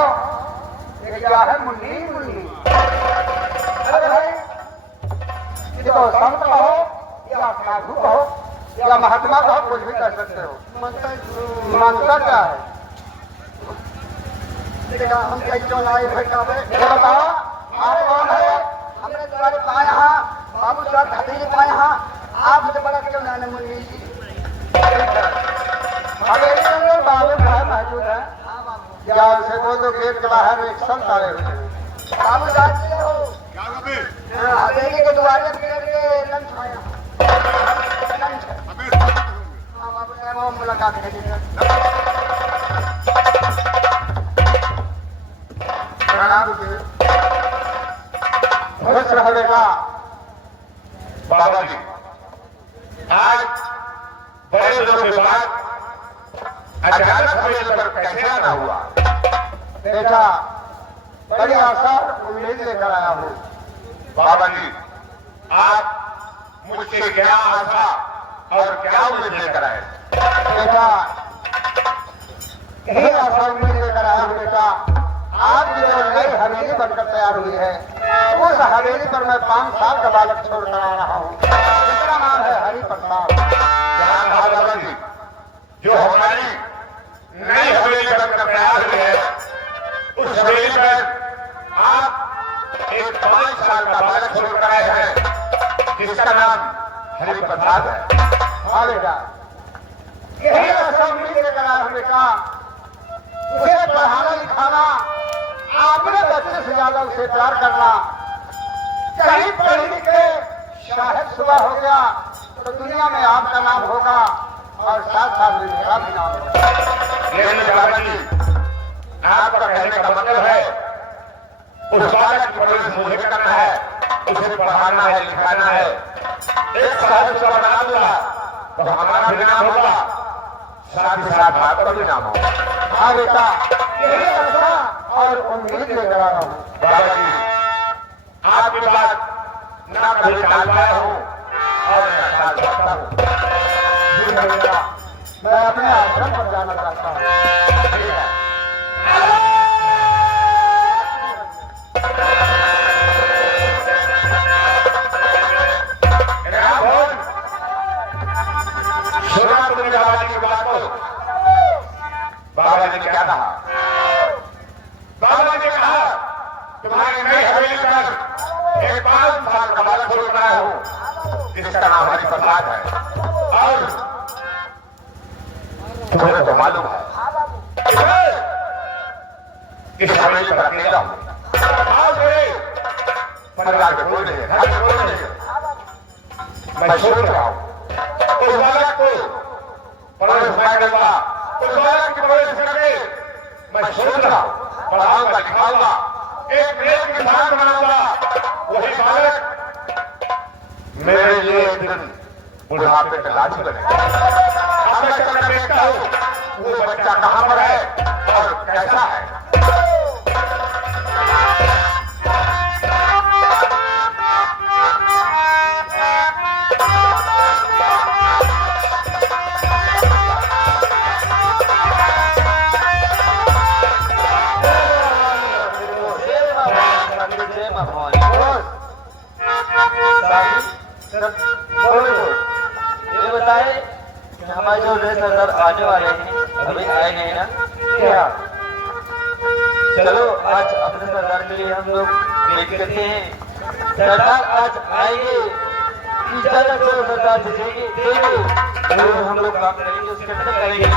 ये क्या है मुन्नी मुन्नी? अरे भाई ये तो संत कहो या साधु कहो या महात्मा कहो, कुछ भी कर सकते हो। मंत्र क्या है? हम क्यों लाए भाई? बताओ आप कौन है? हमने तुम्हारे पाए यहाँ बाबू साहब खतीज पाए यहाँ, आपसे बड़ा क्यों लाने मुन्नी जी? हवेली में बाबू साहब मौजूद है। क्या उसे वो तो गेट के बाहर एक संत आए हुए हैं। बाबू साहब जी हो हवेली के द्वारे पेड़ के लंच खाया। हाँ बाबू साहब मुलाकात करेंगे। खुश रहेगा बाबा जी। आज बड़े दिनों के बाद अचानक हमें पर कैसे आना हुआ? बेटा बड़ी आशा उम्मीद लेकर आया हूँ। बाबा जी, आप मुझसे क्या आशा और क्या उम्मीद लेकर आए? बेटा यही आशा उम्मीद लेकर आया हूँ। बेटा आपकी जो नई हवेली बनकर तैयार हुई है, उस हवेली पर मैं 5 साल का बालक छोड़कर आ रहा हूँ। इसका नाम है हरि प्रसाद। क्या कहा बाबा जी? जो हमारी नई हवेली बनकर तैयार हुई है, उस हवेली पर आप एक 5 साल का बालक छोड़कर आए हैं, जिसका नाम हरि प्रसाद है। हाँ बेटा यही आशा उम्मीद लेकर आया हूँ। बेटा उसे पढ़ाना लिखाना, आपने बच्चे से ज्यादा उसे प्यार करना। कहीं पढ़ लिख के शायद सुबह हो गया तो दुनिया में आपका नाम होगा और साथ साथ मेरा भी नाम होगा। लेकिन बाबा जी, आपका कहने का मतलब है उस बालक की परवरिश मुझे करना है, उसे पढ़ाना है, लिखाना है। एक साहब से बना दूंगा तो हमारा भी नाम होगा, साथ ही साथ आपका भी नाम होगा। हाँ बेटा यही आशा और उम्मीद लेकर आ रहा हूँ। बाबा जी, आपकी बात ना कभी टाल पाया हूँ और न टाल सकता हूँ। जी बेटा मैं अपने आश्रम पर जाना चाहता हूँ। ठीक है। सुना तुमने बाबा जी की बात को? बाबा जी ने क्या कहा? बाबा जी ने कहा तुम्हारी नई हवेली पर एक 5 साल का बालक छोड़ कर आया हूं, जिसका नाम हरि प्रसाद है। और तुम्हें तो मालूम है इस हवेली पर अकेला हूं। आज मेरे परिवार के कोई नहीं है, घर में कोई नहीं है। मैं सोच रहा हूं उस बालक को परवरिश मैं करूंगा, उस बालक की परवरिश करके मैं सोच रहा हूं पढ़ाऊंगा, लिखाऊंगा, एक नेक इंसान बनाऊंगा। वही बालक मेरे लिए एक दिन बुढ़ापे का लाठी बनेगा। अब मैं चलकर देखता हूं वो बच्चा कहां पर है और कैसा है। ये बताए हमारे जो नए सरदार आने वाले हैं अभी आए नहीं ना? क्या चलो आज अपने सरदार के लिए हम लोग वेट करते हैं। सरदार आज आएंगे, इजाजत दो सरदार से देंगे तो हम लोग काम करेंगे, उसके अंदर करेंगे।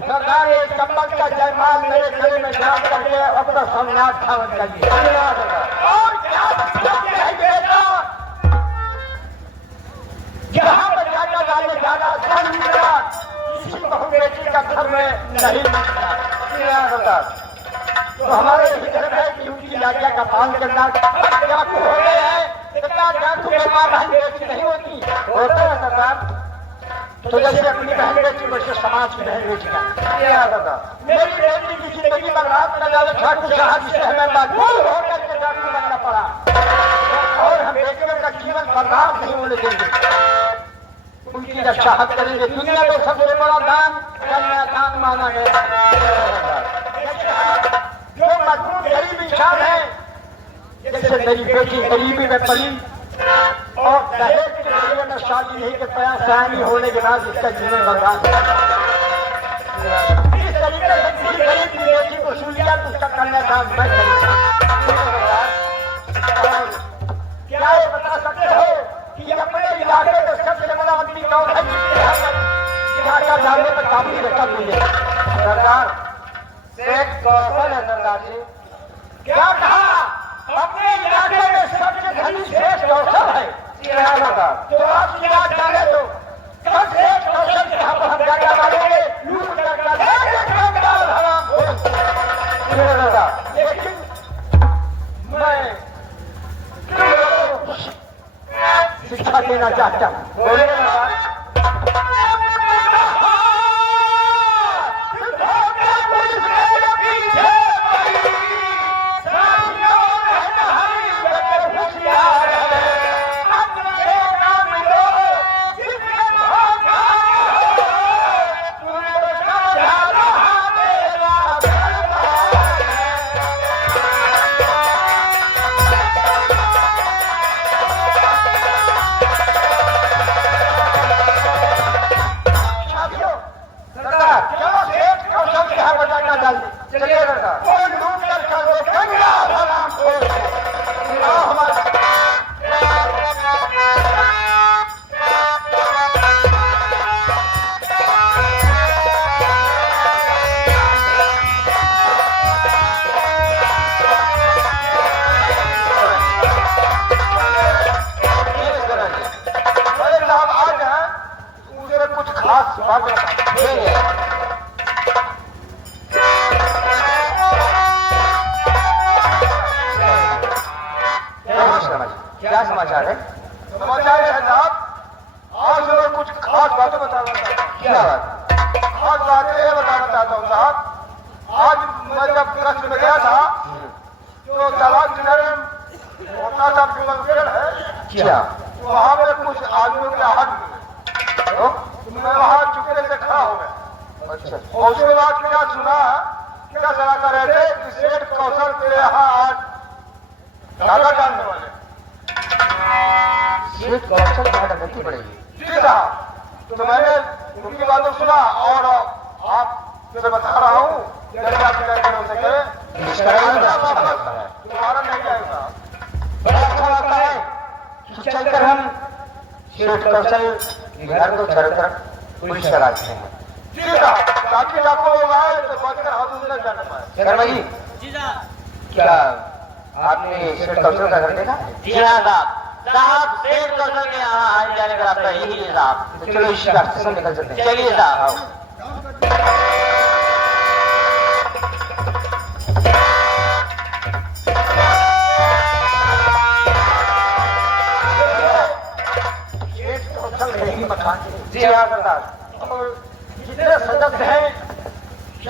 सरदार एक चम्मच का जयमाल मेरे गले में डाल करके अपना सम्राट धावन करिए। और क्या है बेटा, जहाँ पर जाकर लाने जाना धन मिला, किसी बहु बेटी का घर में नहीं मिलता। तो हमारे भीतर है कि उनकी आज्ञा का पालन करना। क्या हो गए हैं इतना क्या तुम्हें नहीं होती होता है सरदार। तो जैसे अपनी बहन बेटी वैसे समाज की बहन बेटियां। क्या दादा? मेरी बेटी की जिंदगी बर्बाद न जाए ठाकुर साहब से हमें मजबूर होकर के डॉक्टर बनना पड़ा और हम बेटियों का जीवन बर्बाद नहीं होने देंगे। उनकी रक्षा हम करेंगे। दुनिया में सबसे बड़ा दान कन्यादान माना गया। जो मजबूर गरीब इंसान है, जैसे मेरी बेटी गरीबी में पली और दहेज के लिए में शादी नहीं कर पाया, सयानी होने के बाद इसका जीवन बर्बाद। इस तरीके से किसी गरीब की बेटी को सुन लिया तो उसका कन्यादान मैं करूंगा। और क्या ये बता सकते हो कि अपने इलाके में सबसे बड़ा आदमी कौन है? इलाका जाने पर काफी रकम मिले। सरदार शेख कौशल है सरदार जी। क्या कहा? अपने इलाके में सबसे धनी शेख कौशल है। क्या दादा? तो आप क्या जाने दो, कल शेख कौशल के यहाँ पर हम जाकर मारेंगे, लूट कर दादा लेकिन मैं शिक्षा देना चाहता हूँ। बोलिए दादा। चलिए दादा। कुछ खास बात क्या समाचार है? समाचार है साहब, आज मैं कुछ खास बातें बताना चाहता हूँ। क्या बात? खास बातें ये बताना चाहता हूँ साहब। आज मैं जब कच्छ में गया था तो तालाब किनारे होता था विमल पेड़ है, क्या? वहाँ पे कुछ आदमियों के हाथ मिले। तो? मैं वहाँ चुपके से खड़ा हो गया अच्छा। और उसके बाद क्या सुना, क्या चला कर रहे थे कि शेठ कौशल के यहाँ आज धागा डालने वाले। शेख कौशल की डकैती पड़ेगी। जी साहब, तो मैंने उनकी बातों सुना और आप से बता रहा हूँ जैसे आप क्या हो सके तुम्हारा नहीं जाएगा। बड़ा अच्छा लगता है कि चलकर हम शेख कौशल के घर को चढ़कर पुलिस कराते हैं। जी साहब, ताकि आपको लोग आए तो बचकर हाथ न जाने पाए। शर्मा जी, क्या आपने शेख कौशल का घर देखा? जी हाँ साहब, साहब शेख कौशल के यहाँ आने जाने का रास्ता यही है साहब। तो चलो इस रास्ते से निकल चलते हैं। चलिए साहब। शेठ कौशल यही मकान है। जी हाँ सरदार। और जितने सदस्य हैं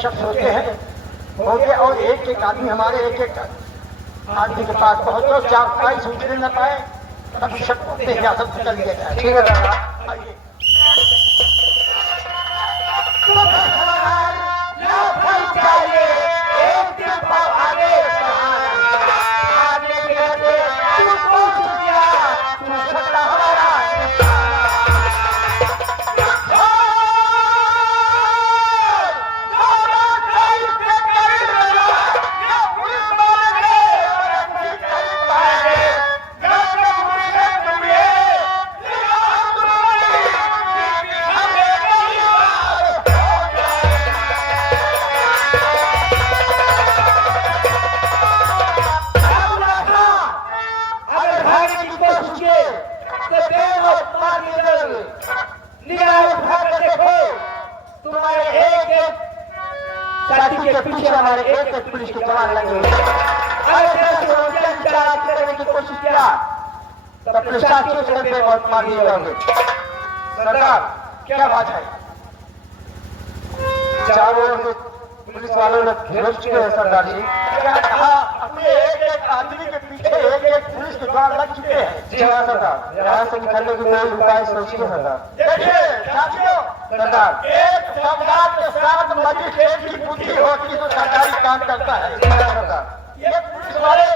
सब सोते हैं होंगे और एक एक आदमी हमारे एक एक आदमी के पास पहुंचो, चार पाई सूचने न पाए तब सब होते हैं सब चल लिया जाए। ठीक है दादा। आइए। के पीछे हमारे एक एक पुलिस के जवान लगे हुए करने की कोशिश किया तो प्रशासनिक स्तर पे बहुत मार दिए जाओगे। सरदार, क्या बात है? चारों ओर से पुलिस वालों ने घेर चुके हैं सरदार जी। क्या कहा? अपने एक एक आदमी के पीछे एक एक पुलिस के द्वार लग चुके हैं। जी हाँ सरदार, यहाँ से निकलने की कोई उपाय सोचिए सरदार। देखिए साथियों, सरदार, एक सरदार के साथ मजिस्ट्रेट की बुद्धि होती तो सरकारी काम करता है। जी हाँ सरदार। ये पुलिस वाले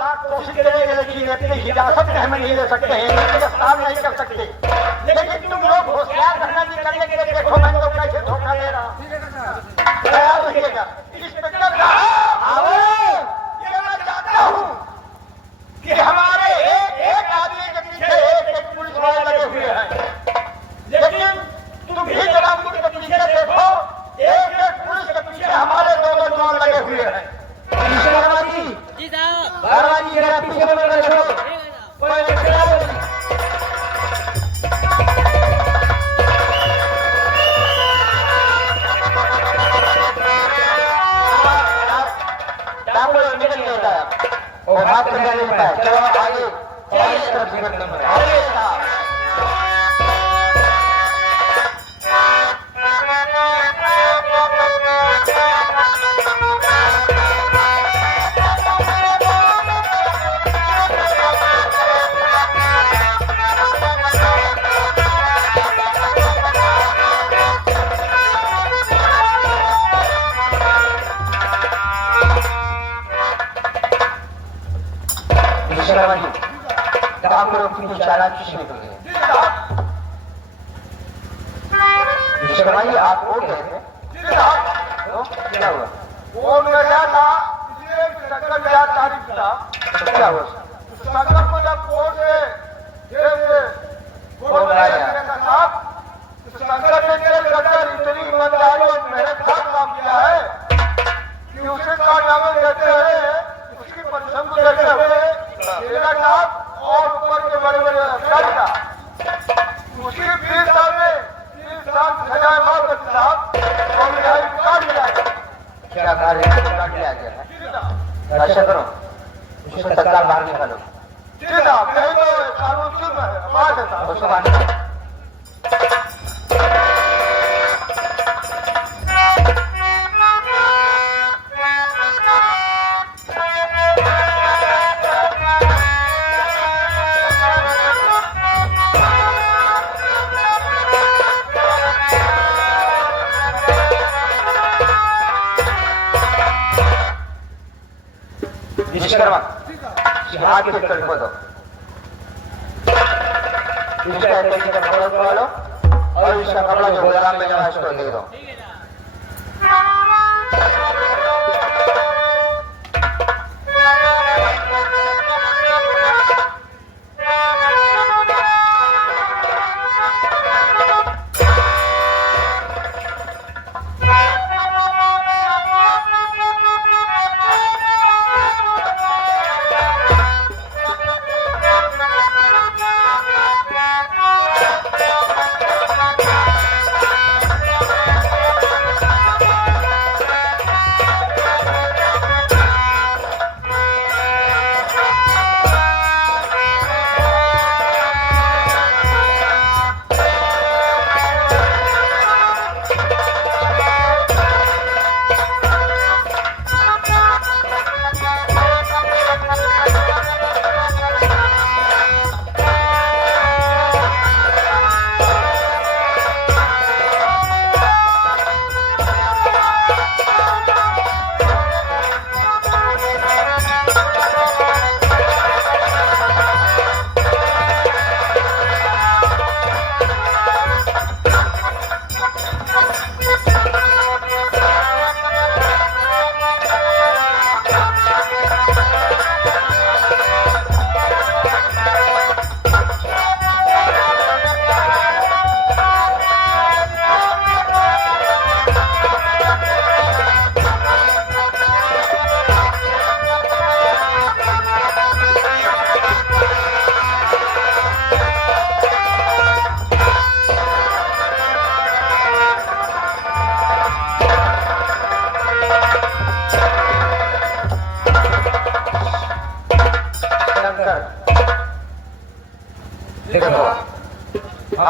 लाख कोशिश करेंगे लेकिन अपनी हिरासत में हमें नहीं ले सकते हैं, गिरफ्तार नहीं कर सकते। लेकिन तुम लोग होशियार रहना निकलने के लिए देखो मैं तो कैसे धोखा दे रहा हूँ। तैयार रहिएगा। इंस्पेक्टर साहब, आओ। ये मैं चाहता हूँ कि हमारे एक एक आदमी के पीछे एक एक पुलिस वाले लगे हुए हैं, लेकिन तुम भी जरा उनके पीछे देखो, एक एक पुलिस के पीछे हमारे दो जवान लगे हुए हैं। जी साहब, दरवाजी जरा पीछे में रखो। कोई मुश्किल नहीं। निकल नहीं होता है और हाथ में नहीं होता है। चलो आगे इस तरफ से करते हैं। आइए साहब। शर्मा जी आप हो गए थे? जी साहब, तो क्या हुआ? वो मैं गया था, इसलिए शंकर गया तारीख था। तो क्या हुआ? शंकर को जब कोर्ट से जेल से कोर्ट में लाया साहब, तो शंकर ने जेल कटर इतनी ईमानदारी और मेहनत का काम किया है कि उसे कारनामे देते हुए, उसकी परिश्रम को देखते हुए मेरा साहब और ऊपर के बड़े बड़े अधिकारी का उसकी 20 साल में 30 साल सजा माफ करती साहब और रिहाई काट दिया है। क्या कार्य काट लिया गया है? ऐसा करो, उसको तत्काल बाहर निकालो। जी साहब, नहीं तो कानून चुप है, बात है साहब। उसको बाहर निकालो। विश्वकर्मा, हाथ के कर दो। इसका का कपड़ा उतार लो और इसका कपड़ा जो गोदाम में जमा है उसको दे दो।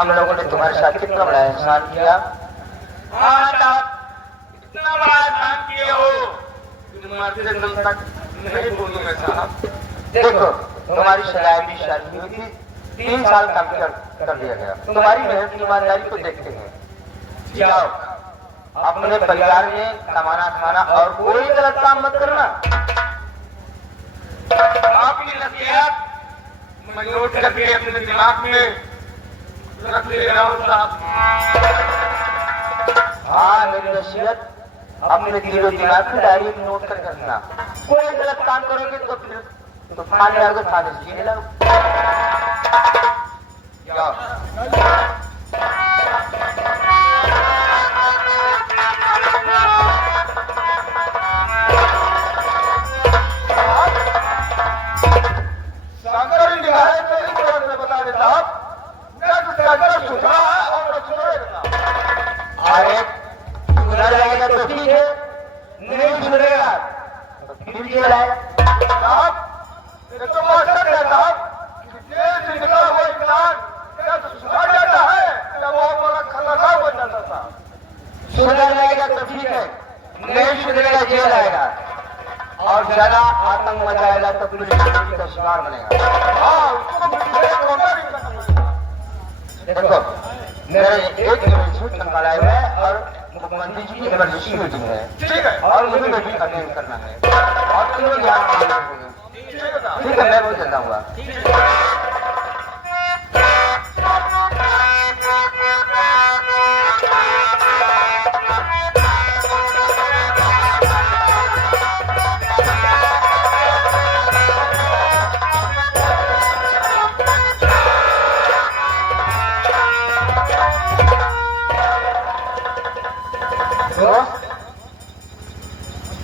हम लोगों ने तुम्हारे साथ कितना बड़ा एहसान किया। आज आप इतना बड़ा काम किए हो, मरते दम तक नहीं भूलूंगा साहब। देखो तुम्हारी सगाई भी शादी हुई थी, 3 साल कम कर दिया गया। तुम्हारी मेहनत की ईमानदारी को देखते हैं। जाओ अपने परिवार में कमाना खाना और कोई गलत काम मत करना। आपकी नसीहत मैं नोट करके अपने दिमाग में रख ले रहा हूँ साहब। हाँ मेरी नसीहत अपने दिलो दिमाग में डायरी में नोट कर रखना। कोई गलत काम करोगे तो फिर तो थाने आओगे, थाने से जीने लगो। जाओ शंकर जी है तेरी तरफ से बता देता हूँ, शंकर सुधरा है और सुधरेगा। अरे सुधर जाएगा तो ठीक है, नहीं सुधरेगा तो फिर जेल आएगा। साहब ये तो मास्टर कहता है कि ये जिंदा हुआ इंसान जब सुधर जाता है तब वो बड़ा खतरनाक हो जाता था। सुधर जाएगा तो ठीक है, नहीं सुधरेगा जेल आएगा और ज्यादा आतंक मचाएगा तो पुलिस का शिकार बनेगा। हाँ उसको मुझे रोका नहीं करना पड़ेगा। देखो मेरे एक सूट निकाला हुआ है और मुख्यमंत्री जी की इमरजेंसी मीटिंग है ठीक है और मुझे में भी अटेंड करना है और तुम लोग यहाँ काम करोगे। ठीक है साहब। ठीक है मैं बहुत चलता हूँ।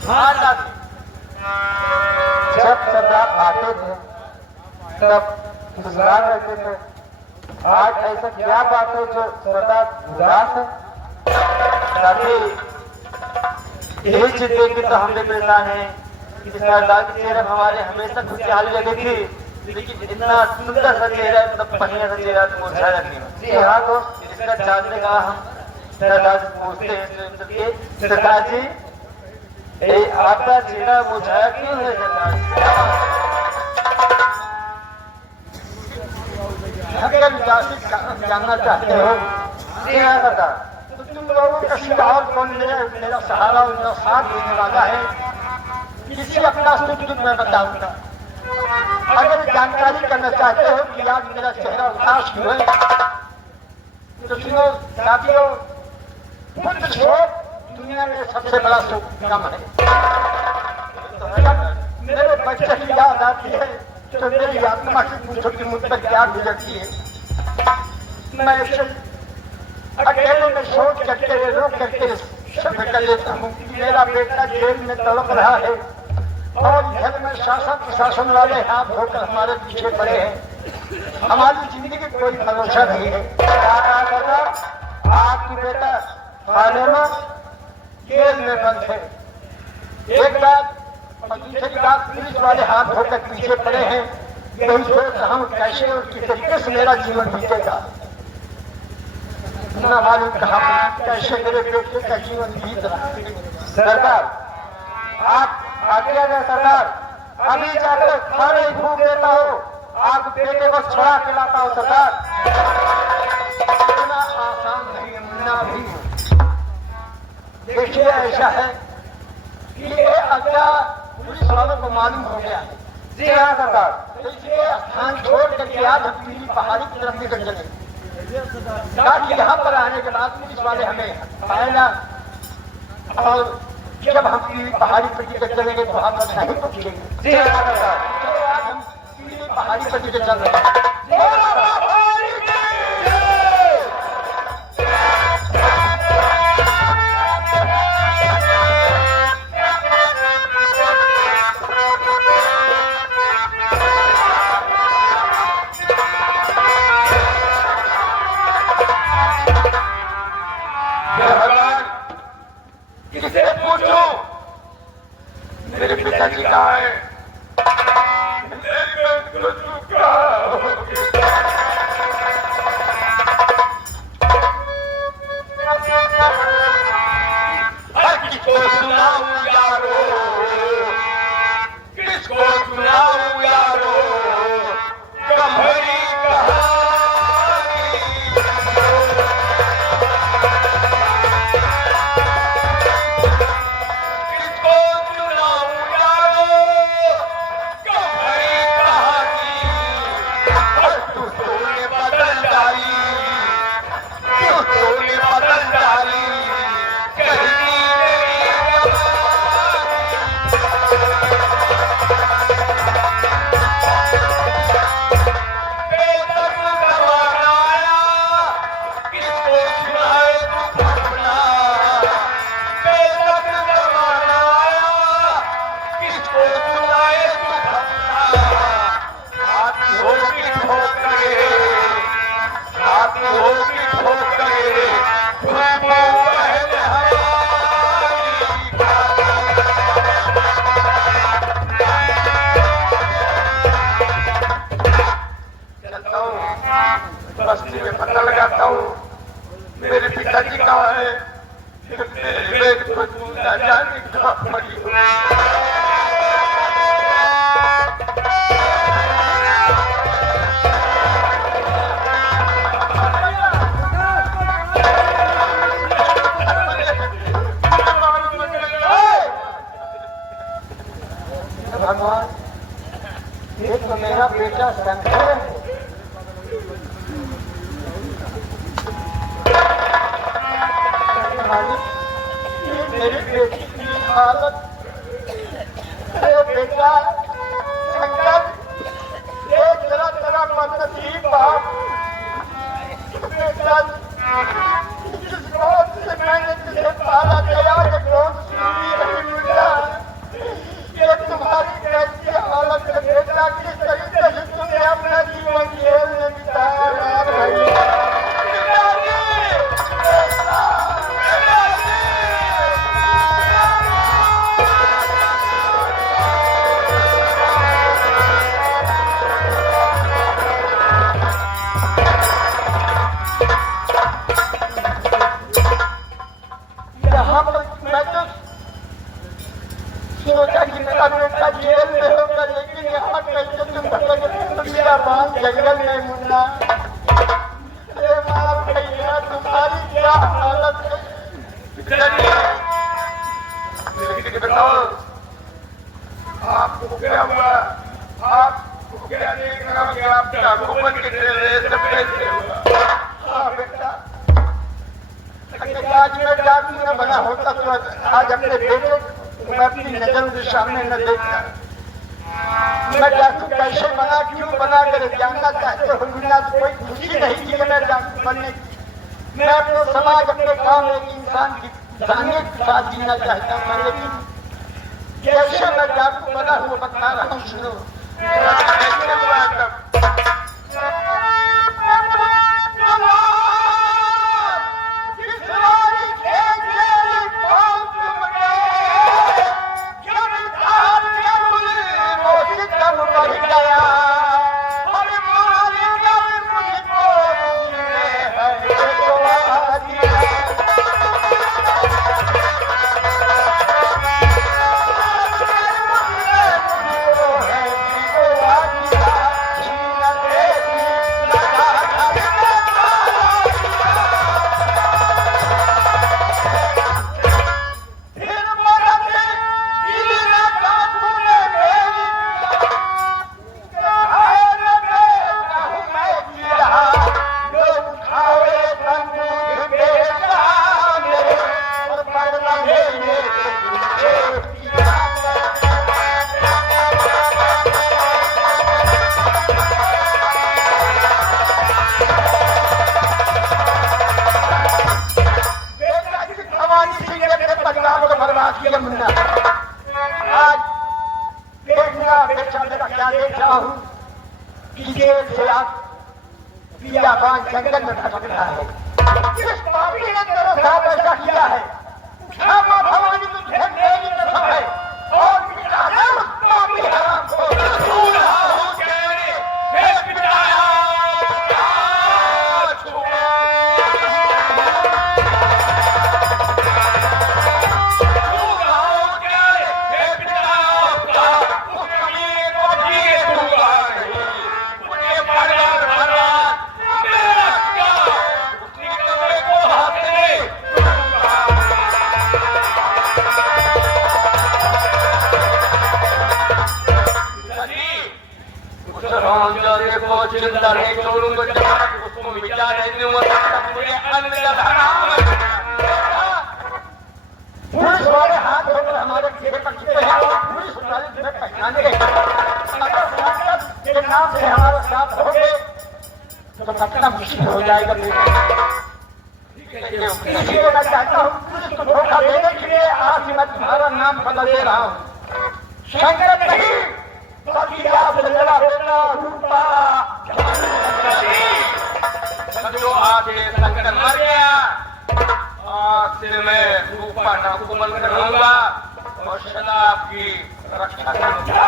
हाँ साहब। जब सरदार आते थे तब खुशहाल रहते थे। आज ऐसा क्या बात है जो सरदार उदास है? साथी यही चीज देख के तो हम भी परेशान हैं कि सरदार की चेहरा हमारे हमेशा खुशहाली लगी थी, लेकिन इतना सुंदर सा चेहरा, इतना बढ़िया सा चेहरा तो मुरझाया नहीं। जी हाँ दोस्त, इसका जानने का हम सरदार से पूछते हैं कि सरदार जी आपका चेहरा मुरझाया क्यों है सरदार? जानना चाहते हो? जी हाँ सरदार। तो तुम लोगों का शिकार कौन मेरा सहारा और मेरा साथ देने वाला है, किसी अपना सुख दुख मैं बताऊंगा। अगर जानकारी करना चाहते हो कि आज मेरा चेहरा उदास क्यों है तो सुनो साथियों, खुद शोक दुनिया में सबसे बड़ा सुख गम है। जब मेरे बच्चे की याद आती है तो मेरी आत्मा से पूछो कि मुझ पर क्या गुजरती है। मैं इसे अकेले में सोच करके रो करके शब्द कर लेता हूँ कि मेरा बेटा जेल में तड़प रहा है और घर में शासन प्रशासन वाले हाथ धोकर हमारे पीछे पड़े हैं। हमारी जिंदगी की कोई भरोसा नहीं है। आपकी बेटा खाने में जेल में बंद है। एक बात और दूसरी बात, पुलिस वाले हाथ धोकर पीछे पड़े हैं। यही सोच रहा हूँ कैसे और किस तरीके से मेरा जीवन बीतेगा। न मालूम कहाँ कैसे मेरे बेटे का जीवन बीत रहा है। सरदार आप आज्ञा दें सरदार, अभी जाकर खाने फूक देता हूँ, आप बेटे को छुड़ा के लाता हूँ सरदार। इतना आसान नहीं है मुन्ना भी। देखिए ऐसा है कि ये आज्ञा पुलिस वालों को मालूम हो गया है। जी हाँ सरदार। तो इसलिए स्थान छोड़ करके आज हम पीली पहाड़ी की तरफ निकल चले ताकि यहाँ पर आने के बाद पुलिस वाले हमें पाए ना, और जब हम पीली पहाड़ी पर निकल चलेंगे तो हम नहीं पहुंचेंगे। जी हाँ सरदार। तो आज हम पीली पहाड़ी पर निकल चल रहे हैं। किसे पूछूं? मेरे पिताजी कहाँ है? मेरी बहन को तू कहाँ होगी? किसको सुनाऊं यारो, किसको सुनाऊं यारो गंभीरी कहानी। किसको सुनाऊं यारो गंभीरी कहानी। बस तूने बदल डाली, तूने बदल डाली कहती मेरी बस्ती में पता लगाता हूँ मेरे पिताजी कहाँ है, मेरे को न जाने कहाँ पड़ी हो। भगवान, ये तो मेरा बेटा शंकर है। मेरी बेटी की हालत, अरे बेटा शंकर, ये तेरा तेरा बदनसीब बाप बेटा, जिस रोज से मैंने तुझे पाला गया ये रोज सुनी नहीं मिला। ये तुम्हारी कैसी हालत है बेटा, किस तरीके से तुमने अपना जीवन जेल में बिताया भैया। मैं तो सोचा कि मेरा बेटा जेल में होगा, लेकिन यहाँ कैसे तुम मेरा बाल जंगल में मुन्ना। अरे माँ भैया, तुम्हारी क्या हालत है। बताओ आपको क्या हुआ, आपको क्या देख रहा हूँ कि आप डाकू बन के कैसे हुआ। हाँ बेटा, आज मैं डाकू न बना होता तो आज अपने बेटे मैं अपनी नजर के सामने न देखता। मैं डाकू कैसे बना, क्यों बना कर जानना चाहते हो बिना तो कोई खुशी नहीं थी मैं डाकू बनने की। मैं अपने समाज, अपने गांव एक इंसान की जाने के साथ जीना चाहता हूँ, लेकिन कैसे मैं डाकू बना हुआ बता रहा हूँ, सुनो। कैसे हुआ तब किया मुन्ना। आज देखना बेटा मेरा क्या देख रहा हूँ कि जेल से आज पिया बांध जंगल में भटक रहा है। किस पापी ने तेरे साथ ऐसा किया है? क्षमा भवानी तुझे मेरी कसम है और पिता है उस पापी हराम को। छू रहा हूँ तेरे, हे पिताया, क्या छू चिंता नहीं छोड़ूंगा जब तक उसको मिटा नहीं दूंगा तब तक मुझे अंदर हराम पुलिस वाले हाथ धोकर हमारे खेत पकड़ते हैं और पुलिस वाले तुम्हें पहचानेंगे। अगर संगत के नाम से हमारा साथ रहोगे तो पकड़ना मुश्किल हो जाएगा। इसलिए मैं चाहता हूँ पुलिस को धोखा देने के लिए आज मैं तुम्हारा नाम बदल दे रहा हूँ। संगत नहीं बल्कि आप मेरा बेटा रूपा। जो आके संकट मर गया आज से मैं रूपा नाकुमल करूंगा और शराब की रक्षा करूंगा।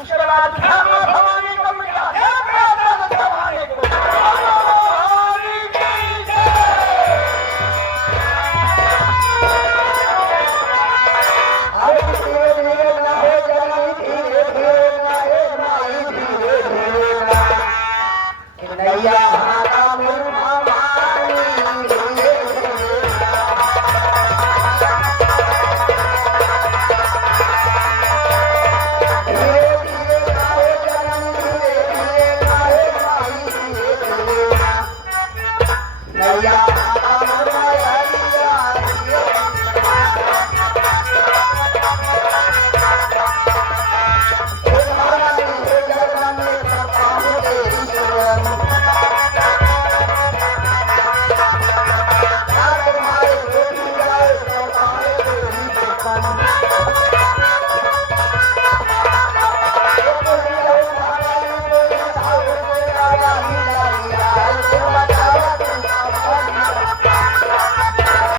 उसके बाद भवानी को मिला भवानी को Thank you.